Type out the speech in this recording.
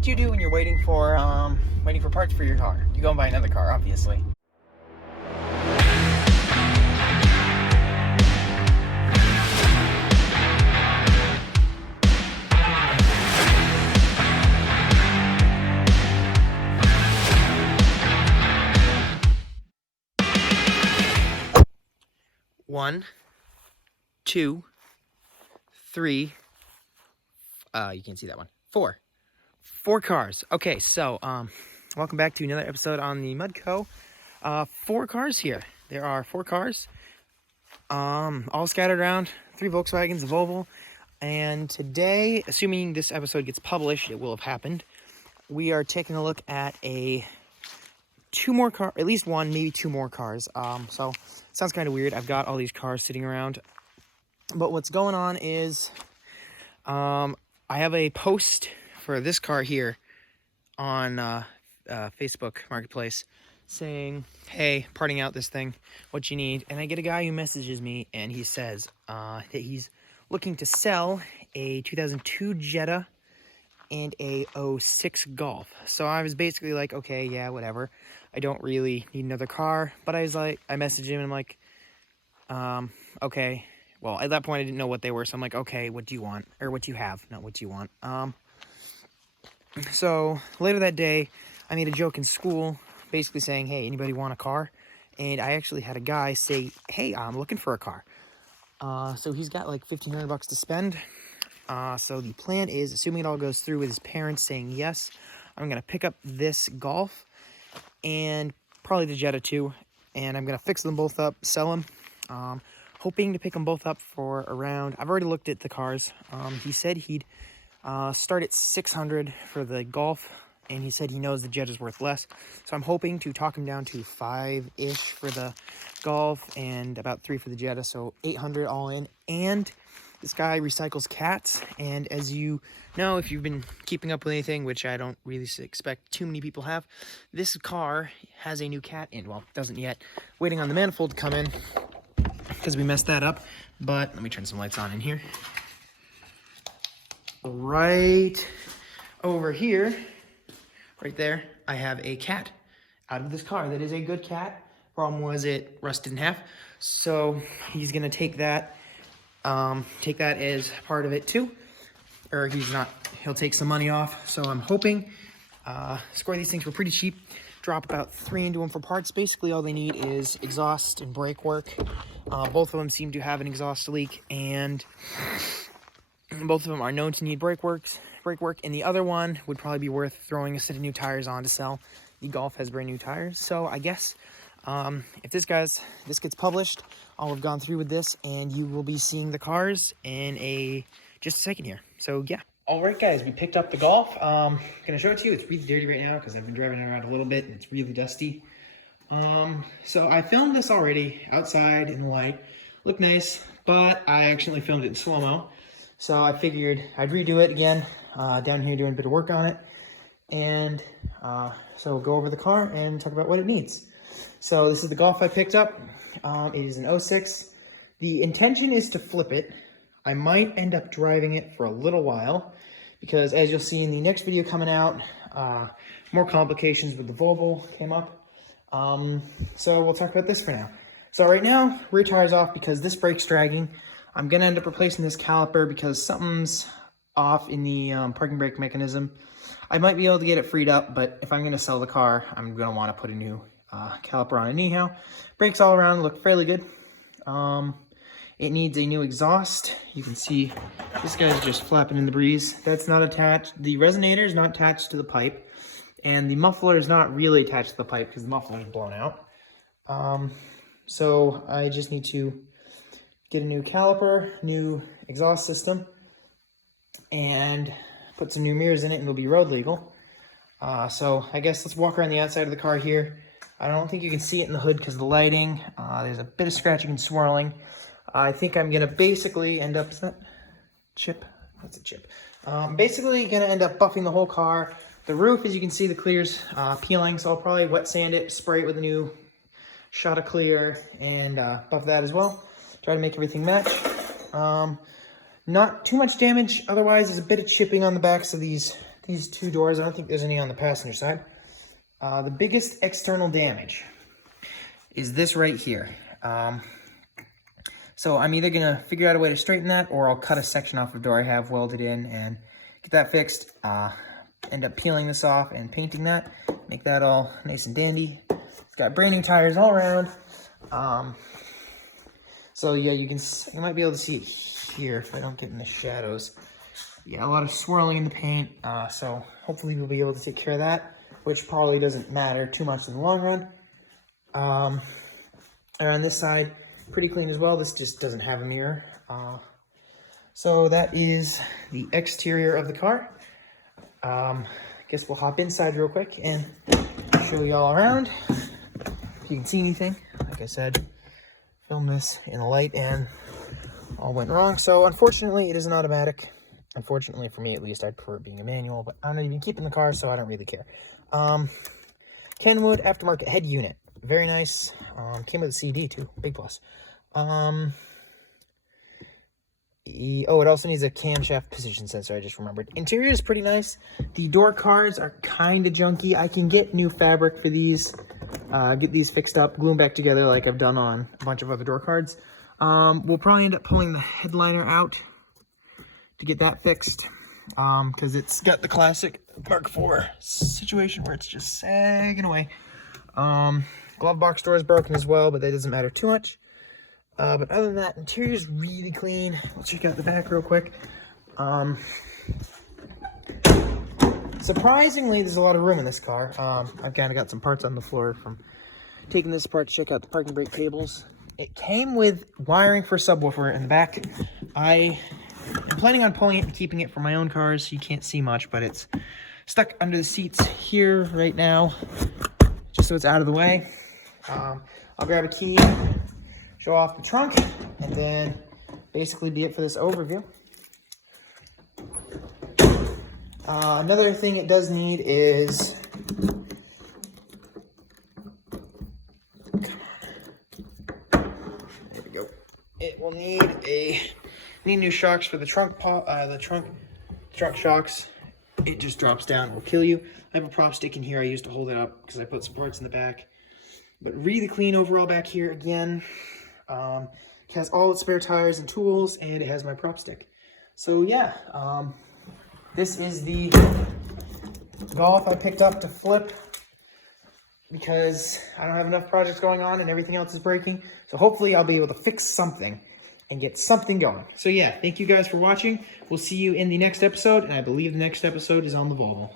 what do you do when you're waiting for parts for your car? You go and buy another car, obviously. One, two, three. You can't see that one. Four cars. Okay, so welcome back to another episode on the mk4. 4 cars here. There are 4 cars, all scattered around. 3 Volkswagens, a Volvo, and today, assuming this episode gets published, it will have happened. We are taking a look at at least one, maybe 2 more cars. So it sounds kind of weird. I've got all these cars sitting around, but what's going on is, I have a post for this car here on Facebook Marketplace saying, hey, parting out this thing, what you need. And I get a guy who messages me, and he says that he's looking to sell a 2002 Jetta and a 06 Golf. So I was basically like, okay, yeah, whatever. I don't really need another car. But I messaged him, and I'm like, okay. Well, at that point, I didn't know what they were, so I'm like, okay, what do you want? Or what do you have, not what you want. So later that day, I made a joke in school, basically saying, hey, anybody want a car? And I actually had a guy say, hey, I'm looking for a car. So he's got like $1,500 to spend. So the plan is, assuming it all goes through with his parents saying yes, I'm going to pick up this Golf and probably the Jetta too. And I'm going to fix them both up, sell them. Hoping to pick them both up for around, I've already looked at the cars. He said he'd start at $600 for the Golf, and he said he knows the Jetta's worth less. So I'm hoping to talk him down to $5-ish for the Golf and about $3 for the Jetta, so $800 all in. And this guy recycles cats, and as you know, if you've been keeping up with anything, which I don't really expect too many people have, this car has a new cat in. Well, it doesn't yet. Waiting on the manifold to come in, because we messed that up. But let me turn some lights on in here. Right over here, right there, I have a cat out of this car. That is a good cat. Problem was it rusted in half. So he's gonna take that as part of it too. Or he'll take some money off. So I'm hoping, score these things for pretty cheap. Drop about 3 into them for parts. Basically all they need is exhaust and brake work. Both of them seem to have an exhaust leak, and both of them are known to need brake work. And the other one would probably be worth throwing a set of new tires on to sell. The Golf has brand new tires. So I guess if this gets published, I'll have gone through with this, and you will be seeing the cars in just a second here. So yeah. All right, guys, we picked up the Golf. I'm gonna show it to you. It's really dirty right now because I've been driving it around a little bit, and it's really dusty. So I filmed this already outside in the light. Looked nice, but I accidentally filmed it in slow-mo. So I figured I'd redo it again, down here doing a bit of work on it. And so we'll go over the car and talk about what it needs. So this is the Golf I picked up. It is an 06. The intention is to flip it. I might end up driving it for a little while, because as you'll see in the next video coming out, more complications with the Volvo came up. So we'll talk about this for now. So right now, rear tire's off because this brake's dragging. I'm gonna end up replacing this caliper because something's off in the parking brake mechanism. I might be able to get it freed up, but if I'm gonna sell the car, I'm gonna wanna put a new caliper on it anyhow. Brakes all around look fairly good. It needs a new exhaust. You can see this guy's just flapping in the breeze. That's not attached. The resonator is not attached to the pipe. And the muffler is not really attached to the pipe because the muffler is blown out. So I just need to get a new caliper, new exhaust system, and put some new mirrors in it, and it'll be road legal. So I guess let's walk around the outside of the car here. I don't think you can see it in the hood because of the lighting. There's a bit of scratching and swirling. I think I'm gonna basically end up, is that chip? That's a chip. Basically gonna end up buffing the whole car. The roof, as you can see, the clear's peeling, so I'll probably wet sand it, spray it with a new shot of clear, and buff that as well. Try to make everything match. Not too much damage otherwise. There's a bit of chipping on the backs of these these two doors. I don't think there's any on the passenger side. The biggest external damage is this right here. So I'm either gonna figure out a way to straighten that, or I'll cut a section off the door I have welded in and get that fixed. End up peeling this off and painting that, make that all nice and dandy. It's got branding tires all around. So yeah, you might be able to see it here if I don't get in the shadows. Yeah, a lot of swirling in the paint. So hopefully we'll be able to take care of that, which probably doesn't matter too much in the long run. Around this side, pretty clean as well. This just doesn't have a mirror. So that is the exterior of the car. Guess we'll hop inside real quick and show you all around. If you can see anything, like I said, filmed this in a light and all went wrong. So unfortunately, it is an automatic. Unfortunately for me, at least, I'd prefer it being a manual, but I'm not even keeping the car, so I don't really care. Kenwood aftermarket head unit, very nice. Came with a CD too, big plus. Oh, it also needs a camshaft position sensor, I just remembered. Interior is pretty nice. The door cards are kind of junky. I can get new fabric for these, get these fixed up, glue them back together like I've done on a bunch of other door cards. We'll probably end up pulling the headliner out to get that fixed, because it's got the classic mk4 situation where it's just sagging away. Glove box door is broken as well, but that doesn't matter too much. But other than that, interior is really clean. Let's check out the back real quick. Surprisingly, there's a lot of room in this car. I've kind of got some parts on the floor from taking this apart to check out the parking brake cables. It came with wiring for a subwoofer in the back. I am planning on pulling it and keeping it for my own cars, so you can't see much, but it's stuck under the seats here right now, just so it's out of the way. I'll grab a key, show off the trunk, and then basically be it for this overview. Another thing it does need is, there we go. It will need new shocks for the trunk shocks. It just drops down, it will kill you. I have a prop stick in here I used to hold it up because I put some parts in the back. But really clean overall back here again. It has all its spare tires and tools, and it has my prop stick. So yeah, this is the Golf I picked up to flip because I don't have enough projects going on and everything else is breaking. So hopefully I'll be able to fix something and get something going. So yeah, thank you guys for watching. We'll see you in the next episode, and I believe the next episode is on the Volvo.